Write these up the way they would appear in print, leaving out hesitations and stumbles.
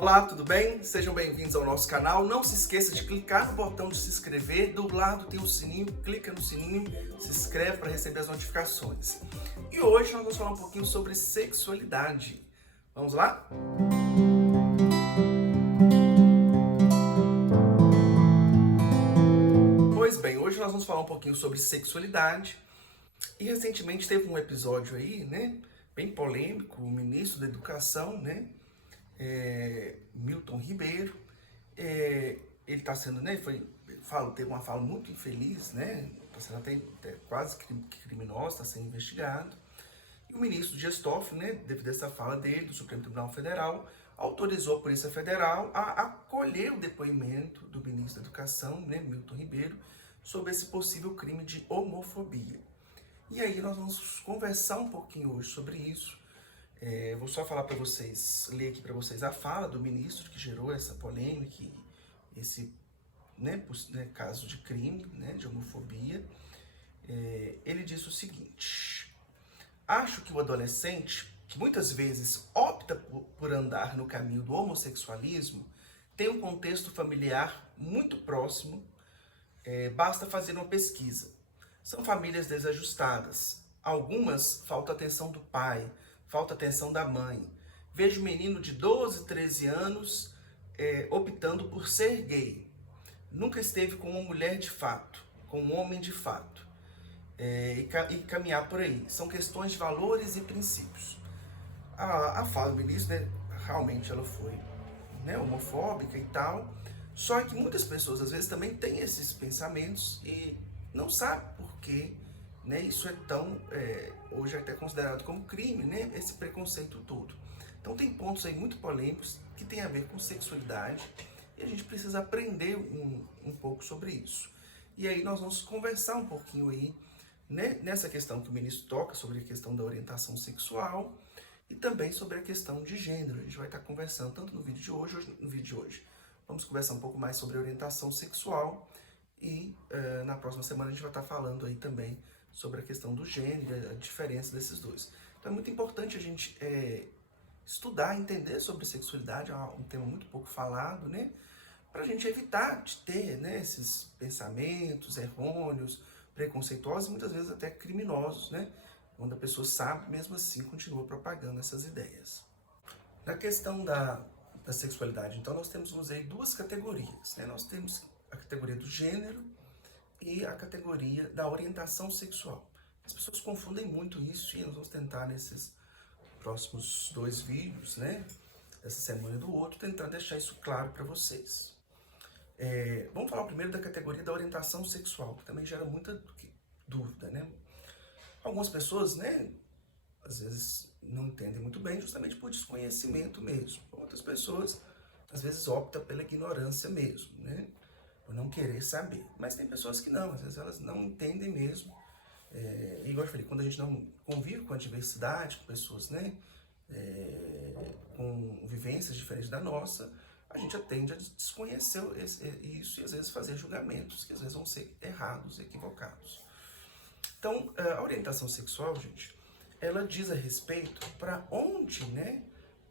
Olá, tudo bem? Sejam bem-vindos ao nosso canal. Não se esqueça de clicar no botão de se inscrever. Do lado tem o sininho, clica no sininho, se inscreve para receber as notificações. E hoje nós vamos falar um pouquinho sobre sexualidade. Vamos lá? Pois bem, hoje nós vamos falar um pouquinho sobre sexualidade. E recentemente teve um episódio aí, né, bem polêmico, o ministro da Educação, né, Milton Ribeiro, ele está sendo, né, teve uma fala muito infeliz, né, está sendo até quase criminoso, está sendo investigado. E o ministro Dias Toffoli, né, devido a essa fala dele, do Supremo Tribunal Federal, autorizou a Polícia Federal a acolher o depoimento do ministro da Educação, né, Milton Ribeiro, sobre esse possível crime de homofobia. E aí nós vamos conversar um pouquinho hoje sobre isso. Vou só falar para vocês, ler aqui para vocês a fala do ministro que gerou essa polêmica, esse caso de crime, né, de homofobia. Ele disse o seguinte: acho que o adolescente, que muitas vezes opta por andar no caminho do homossexualismo, tem um contexto familiar muito próximo, basta fazer uma pesquisa. São famílias desajustadas. Algumas falta atenção do pai, falta atenção da mãe. Vejo um menino de 12, 13 anos optando por ser gay. Nunca esteve com uma mulher de fato, com um homem de fato. E caminhar por aí. São questões de valores e princípios. A fala do ministro, né, realmente ela foi, né, homofóbica e tal. Só que muitas pessoas às vezes também têm esses pensamentos e não sabem por que, né, isso é tão, hoje é até considerado como crime, né, esse preconceito todo. Então tem pontos aí muito polêmicos que tem a ver com sexualidade e a gente precisa aprender um pouco sobre isso. E aí nós vamos conversar um pouquinho aí, né, nessa questão que o ministro toca, sobre a questão da orientação sexual e também sobre a questão de gênero. A gente vai estar conversando tanto no vídeo de hoje. Vamos conversar um pouco mais sobre orientação sexual e na próxima semana a gente vai estar falando aí também sobre a questão do gênero, a diferença desses dois. Então é muito importante a gente estudar, entender sobre sexualidade, é um tema muito pouco falado, né? Para a gente evitar de ter, né, esses pensamentos errôneos, preconceituosos e muitas vezes até criminosos, né? Quando a pessoa sabe, mesmo assim continua propagando essas ideias. Na questão da sexualidade, então, nós temos aí duas categorias, né? Nós temos a categoria do gênero e a categoria da orientação sexual. As pessoas confundem muito isso e nós vamos tentar nesses próximos 2 vídeos, né, dessa semana e do outro, tentar deixar isso claro para vocês. Vamos falar primeiro da categoria da orientação sexual, que também gera muita dúvida, né? Algumas pessoas, né, às vezes não entendem muito bem, justamente por desconhecimento mesmo. Outras pessoas, às vezes, optam pela ignorância mesmo, né? Por não querer saber. Mas tem pessoas que não, às vezes elas não entendem mesmo. E igual eu falei, quando a gente não convive com a diversidade, com pessoas, né, com vivências diferentes da nossa, a gente tende a desconhecer isso e às vezes fazer julgamentos que às vezes vão ser errados, equivocados. Então, a orientação sexual, gente, ela diz a respeito para onde, né,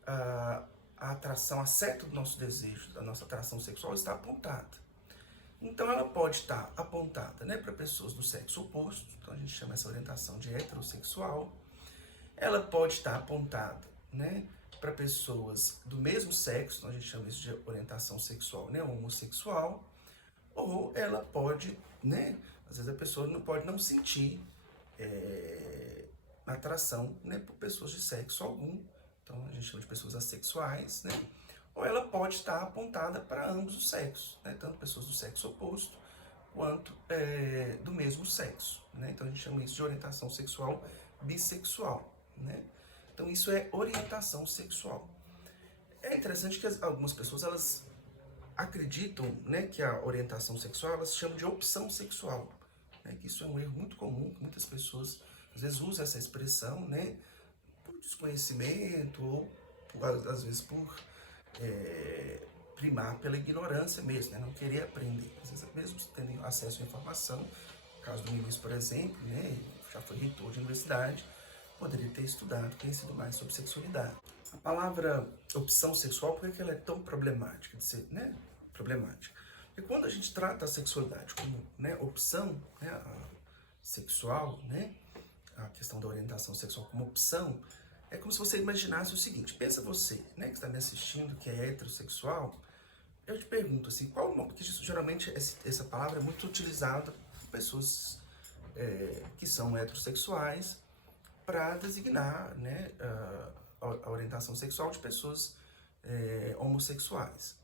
a atração, a seta do nosso desejo, da nossa atração sexual está apontada. Então, ela pode estar apontada, né, para pessoas do sexo oposto, então a gente chama essa orientação de heterossexual. Ela pode estar apontada, né, para pessoas do mesmo sexo, então a gente chama isso de orientação sexual, né, homossexual. Ou ela pode, né, às vezes a pessoa não pode não sentir atração, né, por pessoas de sexo algum, então a gente chama de pessoas assexuais, né, ou ela pode estar apontada para ambos os sexos, né, tanto pessoas do sexo oposto quanto do mesmo sexo, né, então a gente chama isso de orientação sexual bissexual, né, então isso é orientação sexual. É interessante que algumas pessoas, elas acreditam, né, que a orientação sexual, elas chamam de opção sexual, né, que isso é um erro muito comum, que muitas pessoas às vezes usam essa expressão, né, por desconhecimento ou às vezes por primar pela ignorância mesmo, né, não querer aprender. Às vezes mesmo tendo acesso à informação, no caso do ministro, por exemplo, né, já foi reitor de universidade, poderia ter estudado, conhecido mais sobre sexualidade. A palavra opção sexual, por que ela é tão problemática de ser, né? Problemática. Porque quando a gente trata a sexualidade como, né, opção, né, sexual, né, a questão da orientação sexual como opção, é como se você imaginasse o seguinte: pensa você, né, que está me assistindo, que é heterossexual, eu te pergunto assim, qual o nome? Porque geralmente essa palavra é muito utilizada por pessoas que são heterossexuais para designar, né, a orientação sexual de pessoas homossexuais.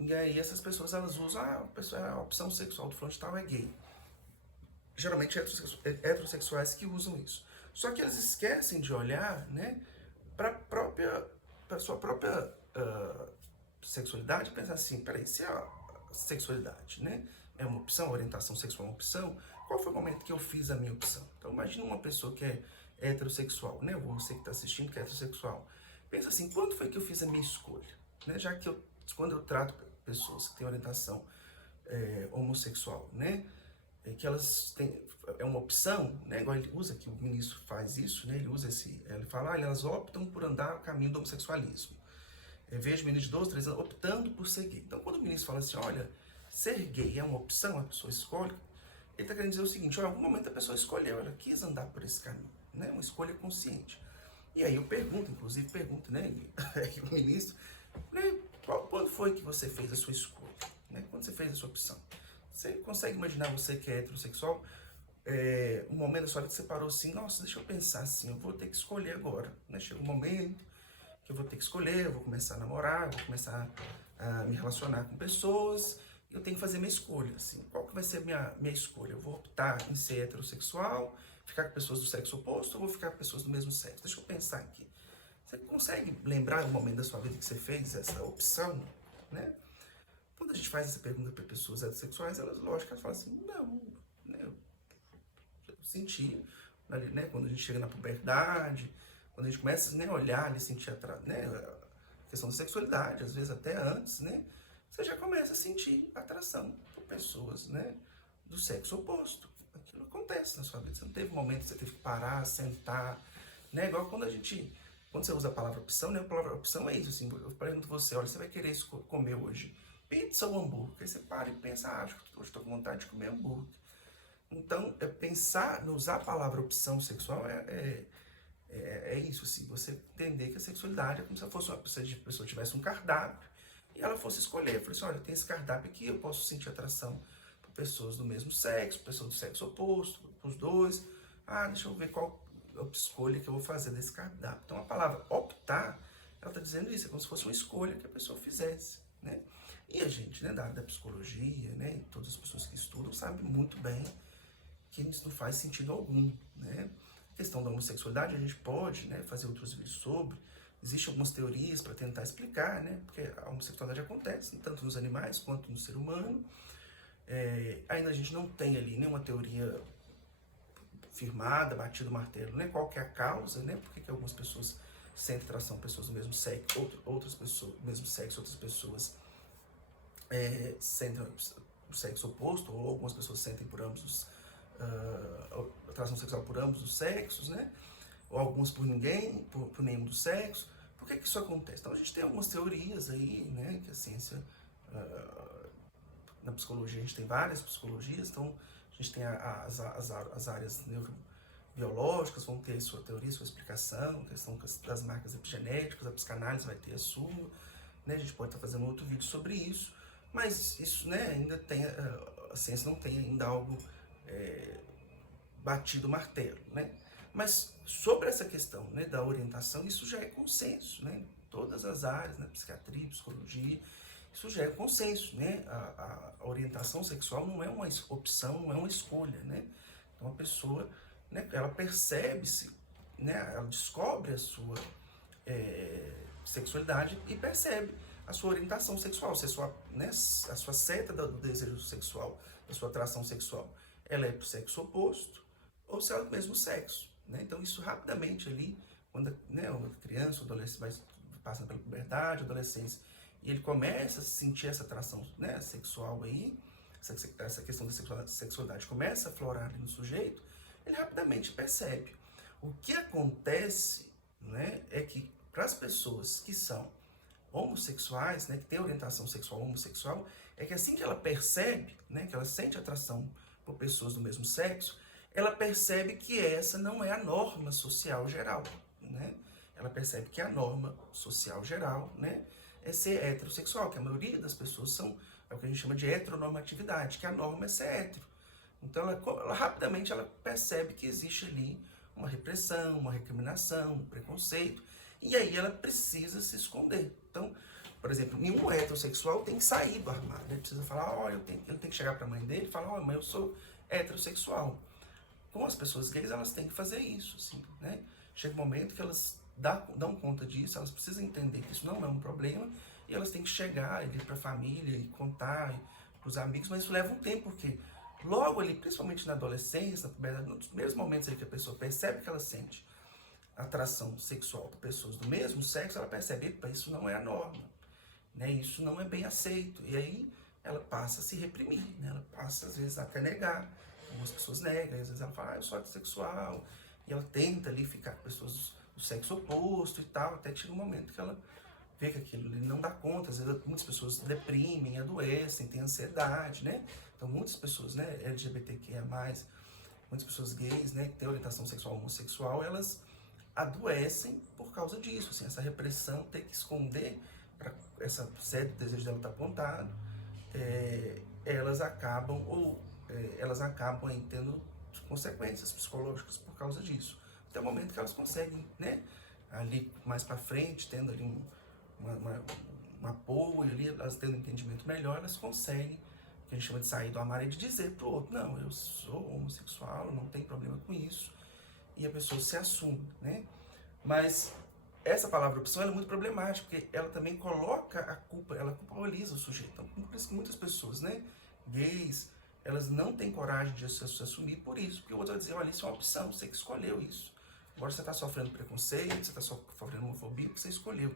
E aí essas pessoas elas usam a opção sexual do fulano de tal é gay. Geralmente heterossexuais que usam isso. Só que eles esquecem de olhar, né, para sua própria sexualidade e pensar assim, peraí, se a sexualidade, né, é uma opção, a orientação sexual é uma opção, qual foi o momento que eu fiz a minha opção? Então imagina uma pessoa que é heterossexual, né, você que está assistindo que é heterossexual, pensa assim, quando foi que eu fiz a minha escolha? Né, já que quando eu trato pessoas que têm orientação homossexual, né, que elas têm, é uma opção, né, igual ele usa, que o ministro faz isso, né, ele usa ele fala, elas optam por andar o caminho do homossexualismo. Vejo meninos de 12, 13 anos optando por ser gay. Então, quando o ministro fala assim, olha, ser gay é uma opção, a pessoa escolhe, ele está querendo dizer o seguinte, olha, em algum momento a pessoa escolheu, ela quis andar por esse caminho, né, uma escolha consciente. E aí eu pergunto, inclusive pergunto, né, o ministro, né, quando foi que você fez a sua escolha? Né, quando você fez a sua opção? Você consegue imaginar você que é heterossexual, um momento da sua vida que você parou assim, nossa, deixa eu pensar assim, eu vou ter que escolher agora, né? Chega um momento que eu vou ter que escolher, eu vou começar a namorar, eu vou começar a me relacionar com pessoas, eu tenho que fazer minha escolha, assim, qual que vai ser a minha escolha? Eu vou optar em ser heterossexual, ficar com pessoas do sexo oposto, ou vou ficar com pessoas do mesmo sexo? Deixa eu pensar aqui. Você consegue lembrar o momento da sua vida que você fez essa opção, né? Quando a gente faz essa pergunta para pessoas heterossexuais, elas, lógico, elas falam assim, não, né, eu senti, né, quando a gente chega na puberdade, quando a gente começa, né, a olhar e sentir né, a questão da sexualidade, às vezes até antes, né, você já começa a sentir atração por pessoas, né, do sexo oposto. Aquilo acontece na sua vida. Você não teve um momento que você teve que parar, sentar, né, igual quando você usa a palavra opção, né, a palavra opção é isso, assim, eu pergunto você, olha, você vai querer comer hoje pizza ou hambúrguer? Aí você para e pensa, acho que hoje estou com vontade de comer hambúrguer. Então, pensar, usar a palavra opção sexual é isso, assim, você entender que a sexualidade é como se fosse se a pessoa tivesse um cardápio e ela fosse escolher. Eu falei assim, olha, tem esse cardápio aqui, eu posso sentir atração por pessoas do mesmo sexo, pessoas do sexo oposto, por os dois. Deixa eu ver qual escolha que eu vou fazer desse cardápio. Então, a palavra optar, ela está dizendo isso, é como se fosse uma escolha que a pessoa fizesse, né? E a gente, né, da área da psicologia, né, e todas as pessoas que estudam sabem muito bem que isso não faz sentido algum, né? A questão da homossexualidade a gente pode, né, fazer outros vídeos sobre. Existem algumas teorias para tentar explicar, né? Porque a homossexualidade acontece tanto nos animais quanto no ser humano. Ainda a gente não tem ali nenhuma teoria firmada, batido o martelo, né? Qual que é a causa, né? Por que algumas pessoas sentem atração a pessoas do mesmo sexo, outras pessoas do mesmo sexo, outras pessoas sentem o sexo oposto, ou algumas pessoas sentem por ambos atração sexual por ambos os sexos, né? Ou algumas por ninguém, por nenhum dos sexos. Por que isso acontece? Então a gente tem algumas teorias aí, né? Que a ciência, na psicologia a gente tem várias psicologias, então a gente tem as áreas neurobiológicas, vão ter sua teoria, sua explicação, a questão das marcas epigenéticas, a psicanálise vai ter a sua, né? A gente pode estar fazendo outro vídeo sobre isso, mas isso, né, ainda tem, a ciência não tem ainda algo batido o martelo, né? Mas sobre essa questão, né, da orientação, isso já é consenso, né? Em todas as áreas, né, psiquiatria, psicologia, isso já é consenso, né? A orientação sexual não é uma opção, não é uma escolha, né? Então a pessoa, né, ela percebe-se, né, ela descobre a sua sexualidade e percebe a sua orientação sexual, se a sua, né, a sua seta do desejo sexual, da sua atração sexual, ela é para o sexo oposto ou se é do mesmo sexo, né? Então isso rapidamente ali, quando, né, uma criança, um adolescente vai passando pela puberdade, adolescência, e ele começa a sentir essa atração, né, sexual aí, essa questão da sexualidade começa a aflorar ali no sujeito, ele rapidamente percebe. O que acontece né, é que para as pessoas que são homossexuais, né, que têm orientação sexual homossexual, é que assim que ela percebe, né, que ela sente atração por pessoas do mesmo sexo, ela percebe que essa não é a norma social geral, né? Ela percebe que a norma social geral, né, é ser heterossexual, que a maioria das pessoas são, é o que a gente chama de heteronormatividade, que a norma é ser hétero. Então, rapidamente ela percebe que existe ali uma repressão, uma recriminação, um preconceito, e aí ela precisa se esconder. Então, por exemplo, nenhum heterossexual tem que sair do armário. Ele precisa falar, ó, ele tem que chegar para a mãe dele e falar, ó, mãe, eu sou heterossexual. Com as pessoas gays, elas têm que fazer isso, assim, né? Chega um momento que elas dão conta disso, elas precisam entender que isso não é um problema, e elas têm que chegar, ir para a família e contar para os amigos, mas isso leva um tempo, porque logo ali, principalmente na adolescência, na puberdade, nos primeiros momentos aí que a pessoa percebe que ela sente atração sexual por pessoas do mesmo sexo, ela percebe, epa, isso não é a norma, né? Isso não é bem aceito. E aí ela passa a se reprimir, né? Ela passa às vezes até negar. Algumas pessoas negam, às vezes ela fala, eu sou heterossexual, e ela tenta ali ficar com pessoas do sexo oposto e tal, até que chega um momento que ela vê que aquilo ali não dá conta. Às vezes muitas pessoas deprimem, adoecem, têm ansiedade, né? Então muitas pessoas, né, LGBTQIA+, muitas pessoas gays, né, que têm orientação sexual homossexual, elas adoecem por causa disso, assim, essa repressão, ter que esconder, para essa sede do desejo dela estar apontado, elas acabam aí tendo consequências psicológicas por causa disso. Até o momento que elas conseguem, né, ali mais para frente, tendo ali um apoio, ali, elas tendo um entendimento melhor, elas conseguem, que a gente chama de sair do armário, e de dizer pro outro, não, eu sou homossexual, não tem problema com isso, e a pessoa se assume, né? Mas essa palavra opção é muito problemática, porque ela também coloca a culpa, ela culpabiliza o sujeito. Então, por isso que muitas pessoas, né, gays, elas não têm coragem de se assumir por isso, porque o outro vai dizer, olha, isso é uma opção, você que escolheu isso. Agora você está sofrendo preconceito, você está sofrendo homofobia, porque você escolheu.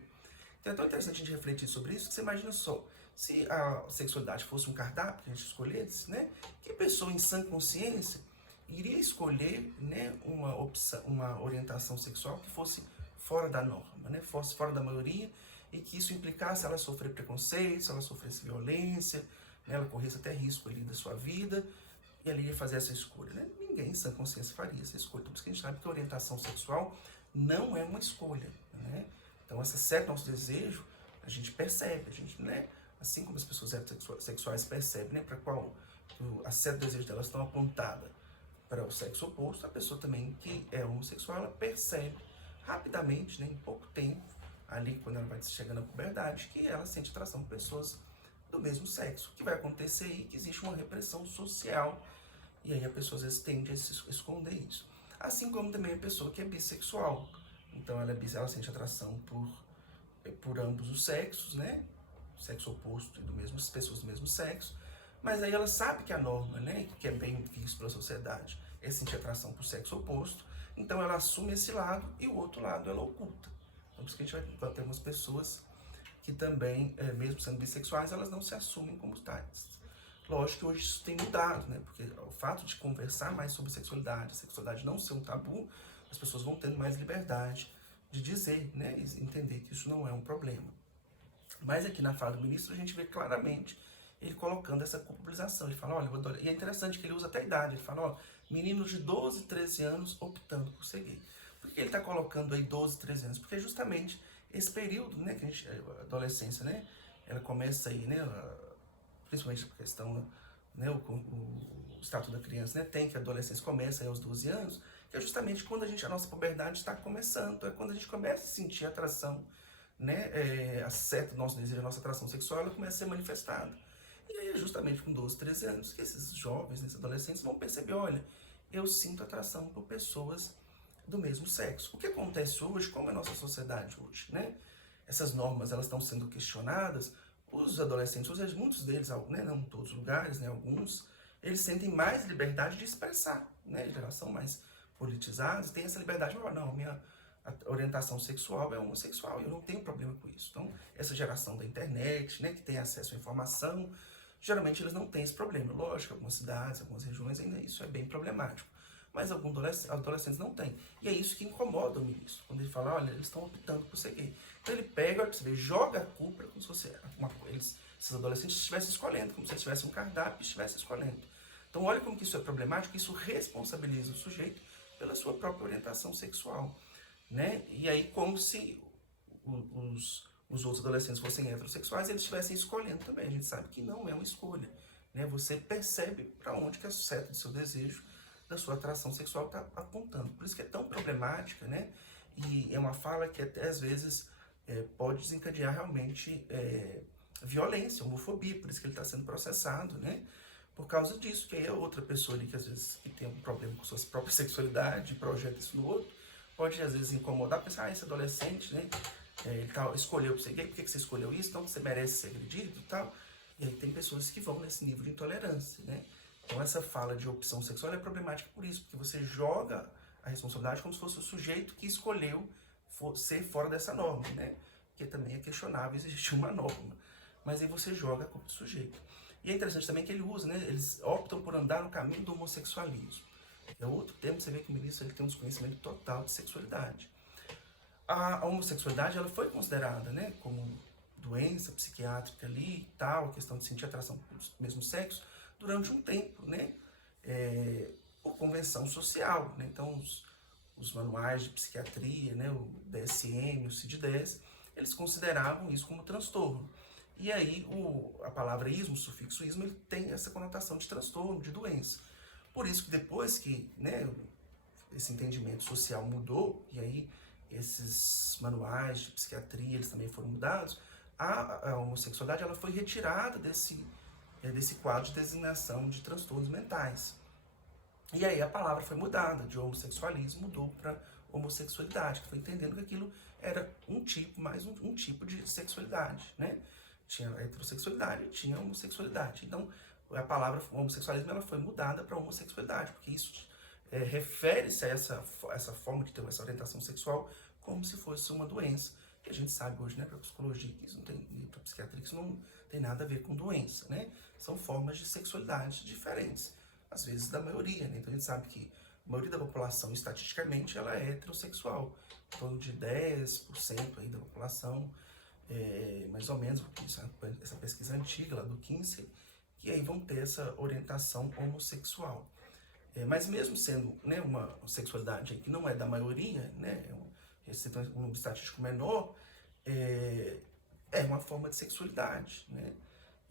Então é tão interessante a gente refletir sobre isso, que você imagina só, se a sexualidade fosse um cardápio que a gente escolhesse, né, que pessoa em sã consciência iria escolher, né, uma opção, uma orientação sexual que fosse fora da norma, né, fosse fora da maioria, e que isso implicasse ela sofrer preconceito, ela sofresse violência, né, ela corresse até risco ali da sua vida, e ela ia fazer essa escolha, né? Ninguém em sã consciência faria essa escolha, por isso que a gente sabe que a orientação sexual não é uma escolha, né? Então, essa sede do nosso desejo, a gente percebe, a gente, né? Assim como as pessoas heterossexuais percebem, né? Para qual a sede do desejo delas estão apontada para o sexo oposto, a pessoa também que é homossexual, ela percebe rapidamente, né? Em pouco tempo, ali quando ela vai chegando à puberdade, que ela sente atração por pessoas do mesmo sexo. O que vai acontecer aí é que existe uma repressão social, e aí a pessoa às vezes tende a esconder isso. Assim como também a pessoa que é bissexual. Então ela sente atração por ambos os sexos, né? Sexo oposto e pessoas do mesmo sexo. Mas aí ela sabe que a norma, né, que é bem visto pela sociedade, é sentir atração por sexo oposto. Então ela assume esse lado e o outro lado ela oculta. Então por isso que a gente vai ter umas pessoas que também, mesmo sendo bissexuais, elas não se assumem como tais. Lógico que hoje isso tem mudado, né? Porque o fato de conversar mais sobre sexualidade, a sexualidade não ser um tabu, as pessoas vão tendo mais liberdade de dizer, né? E entender que isso não é um problema. Mas aqui na fala do ministro a gente vê claramente ele colocando essa culpabilização. Ele fala, olha, eu adoro... E é interessante que ele usa até a idade. Ele fala, ó, meninos de 12, 13 anos optando por ser gay. Por que ele está colocando aí 12, 13 anos? Porque é justamente esse período, né, que a adolescência, né, ela começa aí, né, principalmente a questão, né, o estatuto da criança, né, tem que a adolescência começa aí aos 12 anos, que é justamente quando a nossa puberdade está começando, é quando a gente começa a sentir atração, né, a seta do nosso desejo, a nossa atração sexual, ela começa a ser manifestada. E aí é justamente com 12, 13 anos que esses jovens, esses adolescentes vão perceber, olha, eu sinto atração por pessoas do mesmo sexo. O que acontece hoje, como é a nossa sociedade hoje, né? Essas normas, elas estão sendo questionadas, os adolescentes, hoje, muitos deles, né, não em todos os lugares, né, alguns, eles sentem mais liberdade de expressar, né, geração mais politizadas, tem essa liberdade de falar, não, minha orientação sexual é homossexual, e eu não tenho problema com isso. Então, essa geração da internet, né, que tem acesso à informação, geralmente eles não têm esse problema. Lógico, algumas cidades, algumas regiões, ainda isso é bem problemático. mas alguns adolescentes não têm. E é isso que incomoda o ministro, quando ele fala, olha, eles estão optando por ser gay. Então ele pega, olha pra você ver, joga a culpa como se fosse esses adolescentes estivessem escolhendo, como se eles tivessem um cardápio e estivessem escolhendo. Então olha como que isso é problemático, isso responsabiliza o sujeito pela sua própria orientação sexual, né? E aí como se os outros adolescentes fossem heterossexuais, eles estivessem escolhendo também. A gente sabe que não é uma escolha, né? Você percebe para onde que a seta do seu desejo, da sua atração sexual está apontando. Por isso que é tão problemática, né? E é uma fala que até às vezes pode desencadear realmente violência, homofobia, por isso que ele está sendo processado, né? Por causa disso, que aí é outra pessoa ali que às vezes que tem um problema com sua própria sexualidade, projeta isso no outro, pode às vezes incomodar, pensar, esse adolescente, né? Ele escolheu ser gay, por que você escolheu isso? Então você merece ser agredido e tal. E aí tem pessoas que vão nesse nível de intolerância, né? Então essa fala de opção sexual é problemática por isso, porque você joga a responsabilidade como se fosse o sujeito que escolheu ser fora dessa norma, né? Porque também é questionável existir uma norma. Mas aí você joga a culpa do sujeito. E é interessante também que ele usa, né? Eles optam por andar no caminho do homossexualismo. É outro termo, você vê que o ministro ele tem um desconhecimento total de sexualidade. A homossexualidade ela foi considerada, né, como doença psiquiátrica ali e tal, a questão de sentir atração pelo mesmo sexo, durante um tempo, né, por convenção social, né? Então os manuais de psiquiatria, né, o DSM, o CID-10, eles consideravam isso como transtorno. E aí a palavra ismo, o sufixo ismo, ele tem essa conotação de transtorno, de doença. Por isso que depois que, né, esse entendimento social mudou, e aí esses manuais de psiquiatria eles também foram mudados, a homossexualidade ela foi retirada desse quadro de designação de transtornos mentais. E aí a palavra foi mudada, de homossexualismo mudou para homossexualidade, que foi entendendo que aquilo era um tipo, mais um tipo de sexualidade, né? Tinha a heterossexualidade, tinha a homossexualidade. Então a palavra homossexualismo ela foi mudada para homossexualidade, porque isso refere-se a essa forma de ter essa orientação sexual como se fosse uma doença. E a gente sabe hoje, né, para psicologia, que isso não tem, e para psiquiatria, que isso não tem nada a ver com doença, né? São formas de sexualidade diferentes, às vezes da maioria, né? Então a gente sabe que a maioria da população, estatisticamente, ela é heterossexual. Em torno de 10% aí da população, mais ou menos, essa pesquisa antiga lá do Kinsey, que aí vão ter essa orientação homossexual. Mas mesmo sendo, né, uma sexualidade que não é da maioria, né, um número estatístico menor, é uma forma de sexualidade, né?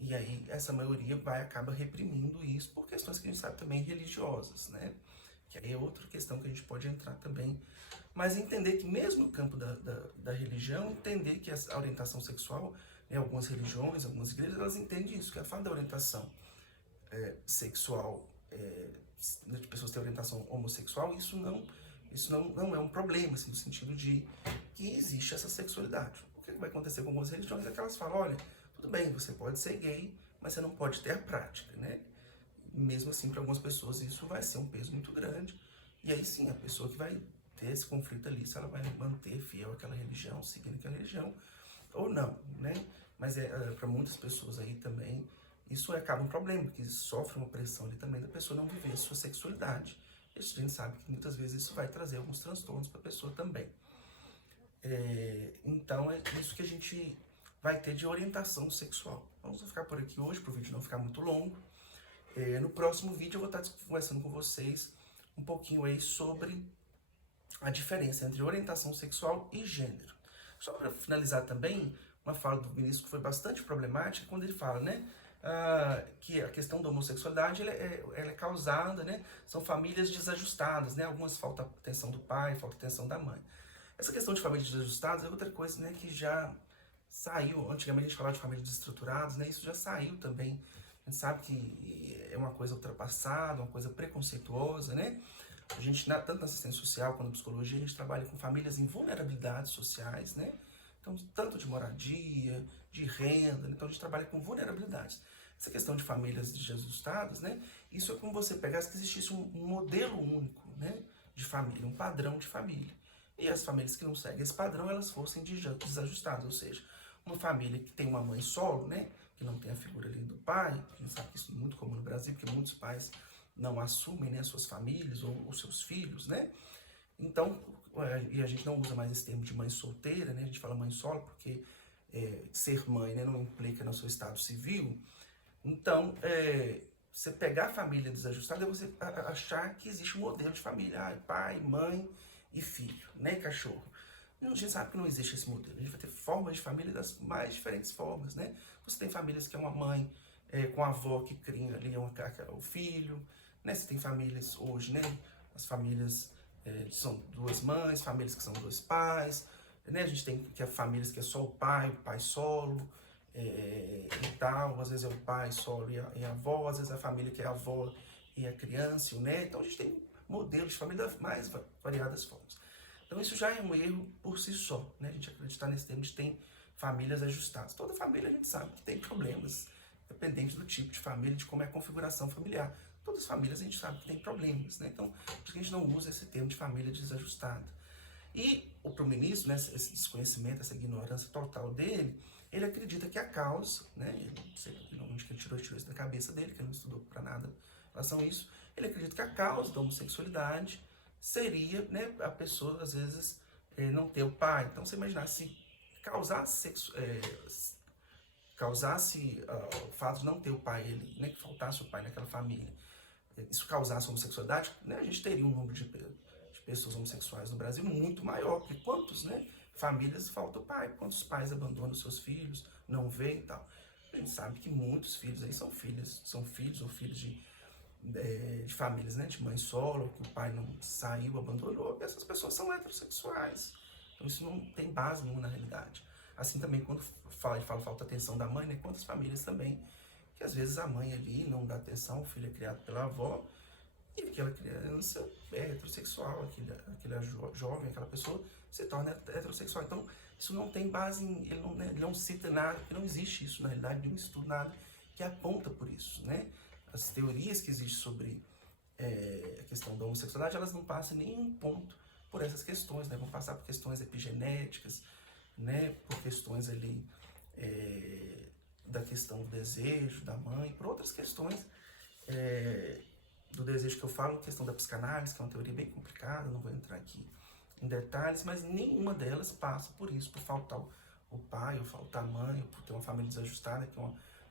E aí essa maioria acaba reprimindo isso por questões que a gente sabe também religiosas, né? Que aí é outra questão que a gente pode entrar também. Mas entender que mesmo no campo da religião, entender que a orientação sexual, né, algumas religiões, algumas igrejas, elas entendem isso, que a fala da orientação sexual de pessoas que têm orientação homossexual, isso não é um problema, assim, no sentido de que existe essa sexualidade. O que vai acontecer com algumas religiões é que elas falam, olha, tudo bem, você pode ser gay, mas você não pode ter a prática, né? Mesmo assim, para algumas pessoas isso vai ser um peso muito grande, e aí sim, a pessoa que vai ter esse conflito ali, se ela vai manter fiel àquela religião, seguindo aquela religião, ou não, né? Mas para muitas pessoas aí também, isso acaba um problema, porque sofre uma pressão ali também da pessoa não viver a sua sexualidade. E a gente sabe que muitas vezes isso vai trazer alguns transtornos para a pessoa também. Então é isso que a gente vai ter de orientação sexual. Vamos ficar por aqui hoje, para o vídeo não ficar muito longo. No próximo vídeo eu vou estar conversando com vocês um pouquinho aí sobre a diferença entre orientação sexual e gênero. Só para finalizar também, uma fala do ministro que foi bastante problemática, quando ele fala, né, que a questão da homossexualidade ela é causada, né, são famílias desajustadas, né, algumas falta atenção do pai, falta atenção da mãe. Essa questão de famílias desajustadas é outra coisa, né, que já saiu, antigamente a gente falava de famílias desestruturadas, né, isso já saiu também. A gente sabe que é uma coisa ultrapassada, uma coisa preconceituosa, né? A gente, tanto na assistência social quanto na psicologia, a gente trabalha com famílias em vulnerabilidades sociais, né? Então, tanto de moradia, de renda, então a gente trabalha com vulnerabilidades. Essa questão de famílias desajustadas, né? Isso é como você pegasse que existisse um modelo único, né? De família, um padrão de família. E as famílias que não seguem esse padrão, elas fossem desajustadas, ou seja, uma família que tem uma mãe solo, né? Que não tem a figura ali do pai, a gente sabe que isso é muito comum no Brasil, porque muitos pais não assumem, né, suas famílias ou os seus filhos, né? Então, e a gente não usa mais esse termo de mãe solteira, né? A gente fala mãe solo porque ser mãe, né, não implica no seu estado civil. Então, você pegar a família desajustada é você achar que existe um modelo de família, pai, mãe e filho, né, cachorro. A gente sabe que não existe esse modelo. A gente vai ter formas de família das mais diferentes formas, né? Você tem famílias que é uma mãe com a avó que cria ali o filho, né? Você tem famílias hoje, né? As famílias são duas mães, famílias que são dois pais, né? A gente tem famílias que é só o pai solo, e tal. Às vezes é o pai solo e a avó, às vezes a família que é a avó e a criança, e o neto. Então a gente tem modelos de família das mais variadas formas. Então isso já é um erro por si só, né? A gente acreditar nesse termo de tem famílias ajustadas. Toda família a gente sabe que tem problemas, dependente do tipo de família, de como é a configuração familiar. Todas as famílias a gente sabe que tem problemas, né? Então, por isso que a gente não usa esse termo de família desajustada. E o ministro, né, esse desconhecimento, essa ignorância total dele, ele acredita que a causa, né, não sei onde que ele tirou isso da cabeça dele, que ele não estudou para nada em relação a isso, ele acredita que a causa da homossexualidade seria, né, a pessoa, às vezes, não ter o pai. Então, você imaginar, se causasse o fato de não ter o pai, ele, né, que faltasse o pai naquela família, isso causasse homossexualidade, né, a gente teria um número de pessoas homossexuais no Brasil muito maior, porque quantos, né, famílias falta o pai, quantos pais abandonam seus filhos, não vê e tal. A gente sabe que muitos filhos aí são filhos ou filhos de famílias, né, de mãe solo, que o pai não saiu, abandonou, e essas pessoas são heterossexuais. Então isso não tem base nenhuma na realidade. Assim também quando fala falta atenção da mãe, né, quantas famílias também, que às vezes a mãe ali não dá atenção, o filho é criado pela avó, e aquela criança é heterossexual, aquele jovem, aquela pessoa se torna heterossexual. Então, isso não tem base, ele não cita nada, porque não existe isso, na realidade, nenhum estudo, nada que aponta por isso, né? As teorias que existem sobre a questão da homossexualidade, elas não passam nenhum ponto por essas questões, né? Vão passar por questões epigenéticas, né? Por questões ali da questão do desejo da mãe, por outras questões do desejo que eu falo, questão da psicanálise, que é uma teoria bem complicada, não vou entrar aqui em detalhes, mas nenhuma delas passa por isso, por faltar o pai, ou faltar a mãe, ou por ter uma família desajustada,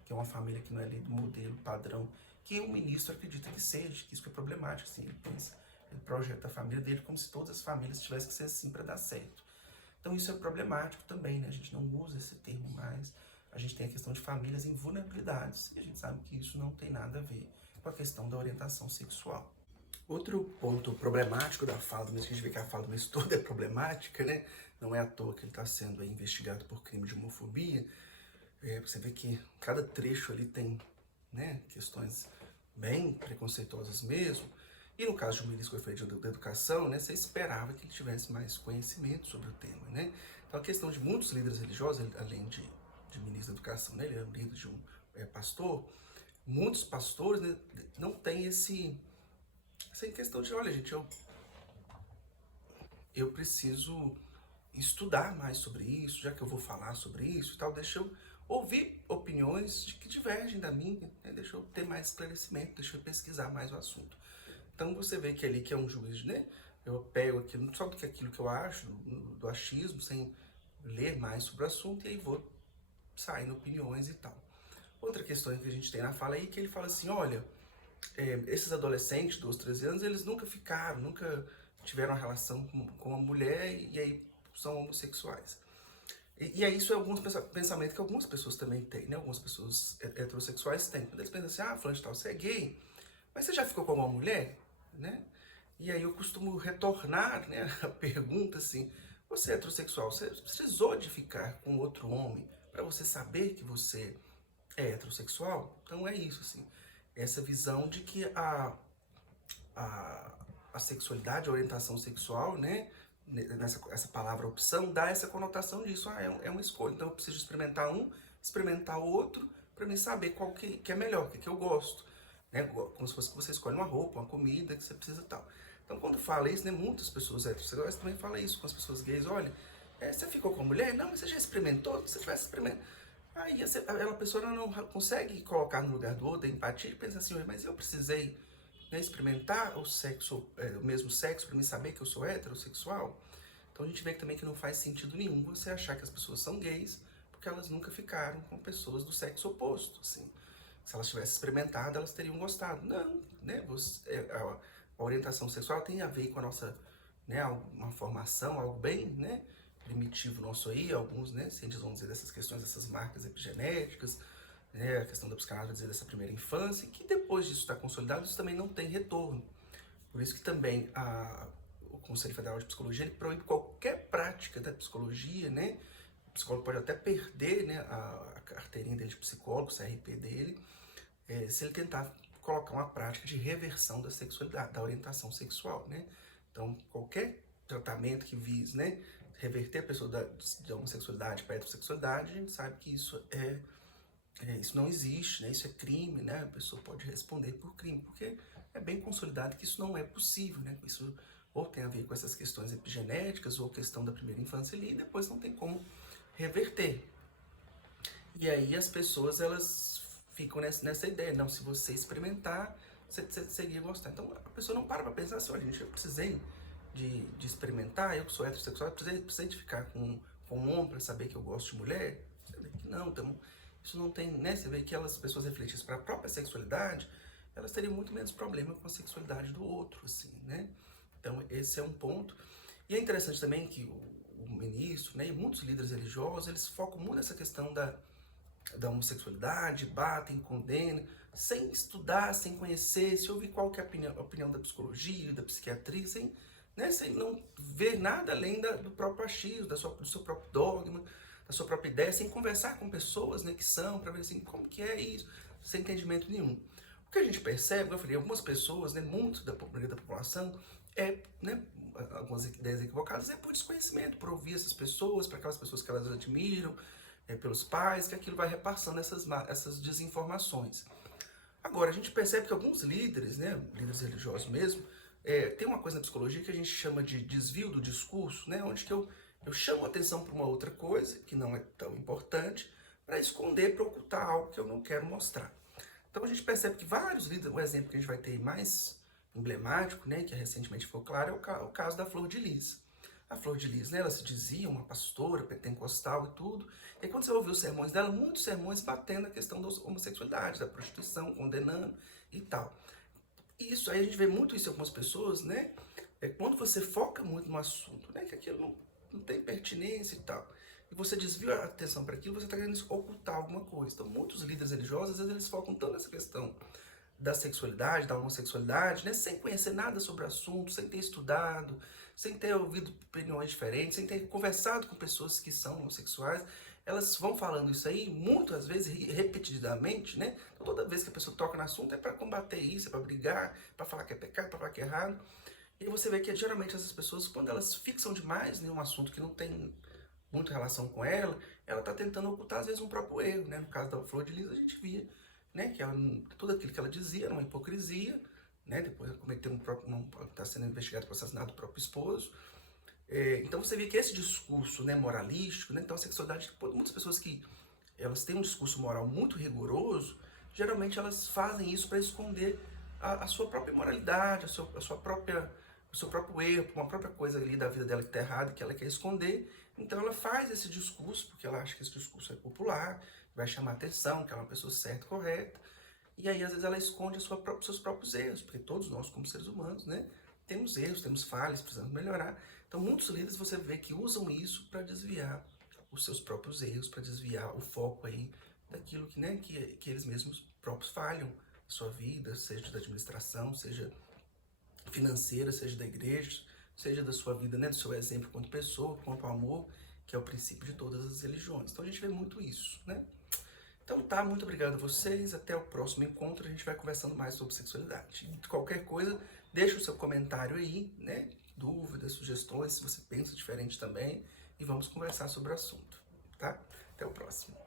que é uma família que não é ali do modelo padrão, que o ministro acredita que seja, que isso é problemático, assim, ele projeta a família dele como se todas as famílias tivessem que ser assim para dar certo. Então isso é problemático também, né? A gente não usa esse termo mais, a gente tem a questão de famílias em vulnerabilidades, e a gente sabe que isso não tem nada a ver com a questão da orientação sexual. Outro ponto problemático da fala do ministro, que a gente vê que a fala do ministro toda é problemática, né? Não é à toa que ele está sendo investigado por crime de homofobia. Você vê que cada trecho ali tem, né, questões bem preconceituosas mesmo. E no caso de um ministro que foi da educação, né, você esperava que ele tivesse mais conhecimento sobre o tema, né? Então a questão de muitos líderes religiosos, além de ministro da educação, né, ele é um líder de um pastor, muitos pastores, né, não têm essa questão de, olha gente, eu preciso estudar mais sobre isso, já que eu vou falar sobre isso e tal, deixa eu ouvir opiniões que divergem da minha, né? Deixa eu ter mais esclarecimento, deixa eu pesquisar mais o assunto. Então você vê que ali que é um juiz, né? Eu pego aquilo, só do que aquilo que eu acho, do achismo, sem ler mais sobre o assunto, e aí vou saindo opiniões e tal. Outra questão que a gente tem na fala aí, que ele fala assim, olha, esses adolescentes, 12, 13 anos, eles nunca tiveram uma relação com uma mulher e aí são homossexuais. E aí isso é alguns pensamentos que algumas pessoas também têm, né? Algumas pessoas heterossexuais têm. Quando eles pensam assim, fulano de tal, você é gay, mas você já ficou com uma mulher, né? E aí eu costumo retornar, né, a pergunta assim, você é heterossexual, você precisou de ficar com outro homem para você saber que você é heterossexual? Então é isso, assim, essa visão de que a sexualidade, a orientação sexual, né, essa palavra opção, dá essa conotação disso, é uma escolha, então eu preciso experimentar o outro, para mim saber qual que é melhor, o que eu gosto, né, como se fosse que você escolhe uma roupa, uma comida, que você precisa tal. Então quando fala isso, né, muitas pessoas heterossexuais também falam isso com as pessoas gays, olha, você ficou com a mulher? Não, mas você já experimentou? Se você tivesse experimentado... Aí a pessoa não consegue colocar no lugar do outro, a empatia, e pensa assim, mas eu precisei né, experimentar o mesmo sexo para me saber que eu sou heterossexual. Então a gente vê também que não faz sentido nenhum você achar que as pessoas são gays porque elas nunca ficaram com pessoas do sexo oposto, assim. Se elas tivessem experimentado, elas teriam gostado. Não, né? A orientação sexual tem a ver com a nossa, né, uma formação, algo bem, né, primitivo nosso aí. Alguns, né, cientistas vão dizer dessas questões, dessas marcas epigenéticas, né, a questão da psicanálise vai dizer dessa primeira infância, e que depois disso estar consolidado, isso também não tem retorno. Por isso que também o Conselho Federal de Psicologia ele proíbe qualquer prática da psicologia, né? O psicólogo pode até perder, né, a carteirinha dele de psicólogo, o CRP dele, se ele tentar colocar uma prática de reversão da sexualidade, da orientação sexual, né? Então, qualquer tratamento que vise, né, reverter a pessoa da homossexualidade para a heterossexualidade, a gente sabe que isso não existe, né? Isso é crime, né? A pessoa pode responder por crime, porque é bem consolidado que isso não é possível, né? Isso ou tem a ver com essas questões epigenéticas ou questão da primeira infância ali, e depois não tem como reverter. E aí as pessoas, elas ficam nessa ideia, não, se você experimentar, você iria gostar. Então a pessoa não para pensar assim, olha, gente, eu precisei de experimentar, eu que sou heterossexual, eu precisei de ficar com um homem para saber que eu gosto de mulher. Você vê que não, então isso não tem, né? Você vê que elas pessoas refletissem para a própria sexualidade, elas teriam muito menos problema com a sexualidade do outro, assim, né? Então esse é um ponto. E é interessante também que o ministro, né, e muitos líderes religiosos, eles focam muito nessa questão da homossexualidade, batem, condenam, sem estudar, sem conhecer, sem ouvir qual que é a opinião da psicologia, da psiquiatria, sem não ver nada além do próprio achismo, do seu próprio dogma, da sua própria ideia, sem conversar com pessoas, né, que são, para ver assim, como que é isso, sem entendimento nenhum. O que a gente percebe, como eu falei, algumas pessoas, né, muito da população, né, algumas ideias equivocadas, é por desconhecimento, por ouvir essas pessoas, para aquelas pessoas que elas admiram, pelos pais, que aquilo vai repassando essas desinformações. Agora, a gente percebe que alguns líderes, né, líderes religiosos mesmo, tem uma coisa na psicologia que a gente chama de desvio do discurso, né, onde que eu chamo a atenção para uma outra coisa, que não é tão importante, para esconder, para ocultar algo que eu não quero mostrar. Então a gente percebe que vários líderes, o exemplo que a gente vai ter mais emblemático, né, que recentemente ficou claro, é o caso da Flor de Lis. A Flor de Lis, né, ela se dizia uma pastora pentecostal e tudo, e quando você ouviu os sermões dela, muitos sermões batendo na questão da homossexualidade, da prostituição, condenando e tal. E isso aí a gente vê muito isso em algumas pessoas, né, quando você foca muito no assunto, né, que aquilo não tem pertinência e tal, e você desvia a atenção para aquilo, você está querendo ocultar alguma coisa. Então muitos líderes religiosos, às vezes eles focam tanto nessa questão da sexualidade, da homossexualidade, né, sem conhecer nada sobre o assunto, sem ter estudado, sem ter ouvido opiniões diferentes, sem ter conversado com pessoas que são homossexuais, elas vão falando isso aí, muitas vezes, repetidamente, né? Então, toda vez que a pessoa toca no assunto é para combater isso, é para brigar, para falar que é pecado, para falar que é errado. E você vê que geralmente essas pessoas, quando elas fixam demais em um assunto que não tem muita relação com ela está tentando ocultar às vezes um próprio erro, né? No caso da Flor de Lis, a gente via, né, que tudo aquilo que ela dizia era uma hipocrisia, né? Depois ela cometeu está sendo investigada por assassinato do próprio esposo. Então você vê que esse discurso, né, moralístico, né, então a sexualidade, muitas pessoas que elas têm um discurso moral muito rigoroso, geralmente elas fazem isso para esconder a sua própria imoralidade, o seu próprio erro, uma própria coisa ali da vida dela que está errada, que ela quer esconder. Então ela faz esse discurso, porque ela acha que esse discurso é popular, vai chamar atenção, que ela é uma pessoa certa, correta. E aí, às vezes, ela esconde os seus próprios erros, porque todos nós, como seres humanos, né, temos erros, temos falhas, precisamos melhorar. Então, muitos líderes você vê que usam isso para desviar os seus próprios erros, para desviar o foco aí daquilo que, né, que eles mesmos próprios falham na sua vida, seja da administração, seja financeira, seja da igreja, seja da sua vida, né, do seu exemplo quanto pessoa, quanto amor, que é o princípio de todas as religiões. Então, a gente vê muito isso, né? Então tá, muito obrigado a vocês, até o próximo encontro, a gente vai conversando mais sobre sexualidade. E qualquer coisa, deixa o seu comentário aí, né, dúvidas, sugestões, se você pensa diferente também, e vamos conversar sobre o assunto, tá? Até o próximo.